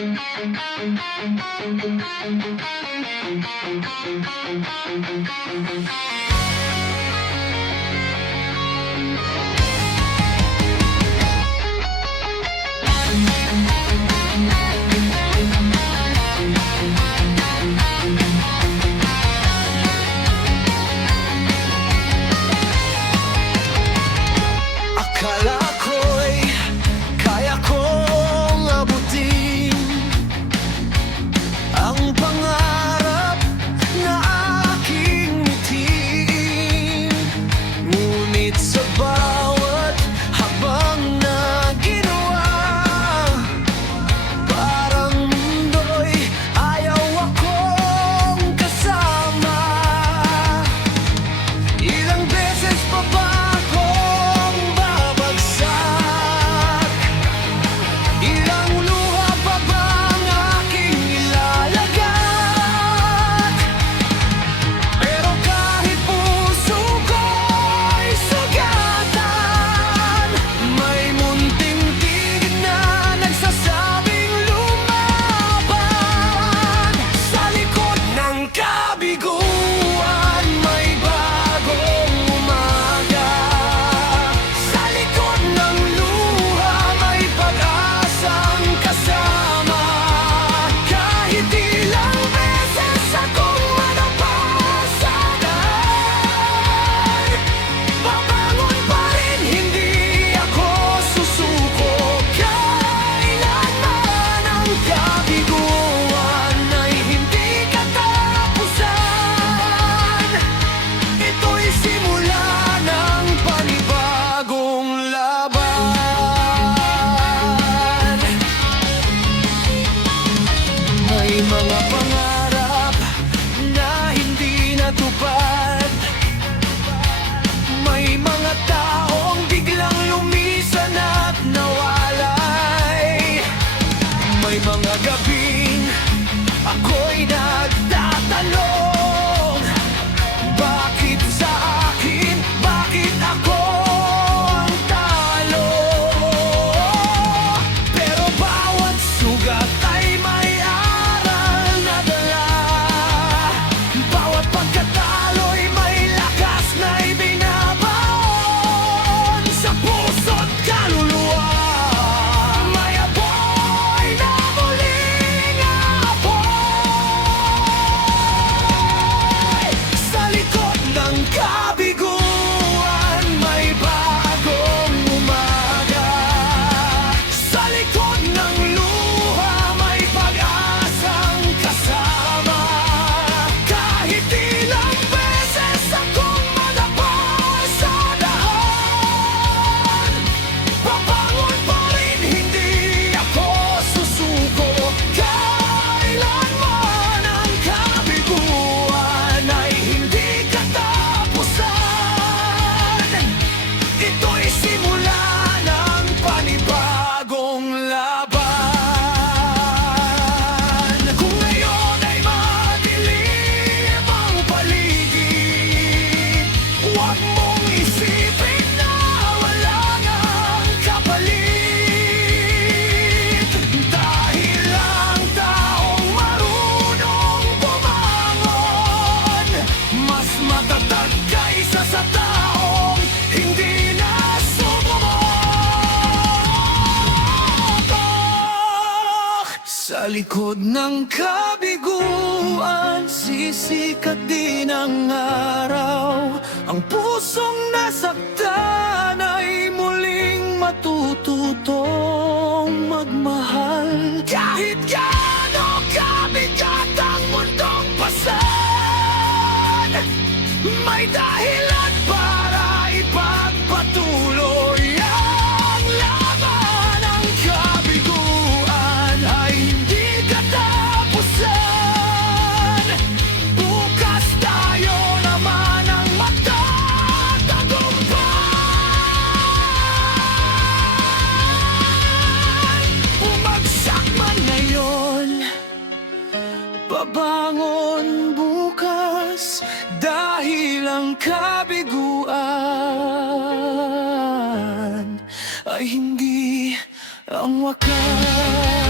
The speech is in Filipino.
Akala ko'y kaya kong abutin ang pangarap na aking mitin. Ngunit sa bawat habang na ginawa, parang mundo'y ayaw akong kasama. Ilang beses pa ba mga pangarap na hindi natupad. May mga taong biglang lumisan at nawalay. May mga gabing ako'y nagtatanong, bakit sa akin, bakit ako ang talo? Pero bawat sugat ay may sa likod ng kabiguan, sisikat din ang araw. Ang pusong nasaktan ay muling matututong magmahal. Kahit gaano kabigat ang mundong pasan, may dahilan para ipagpatuloy. Babangon bukas dahil ang kabiguan ay hindi ang wakas.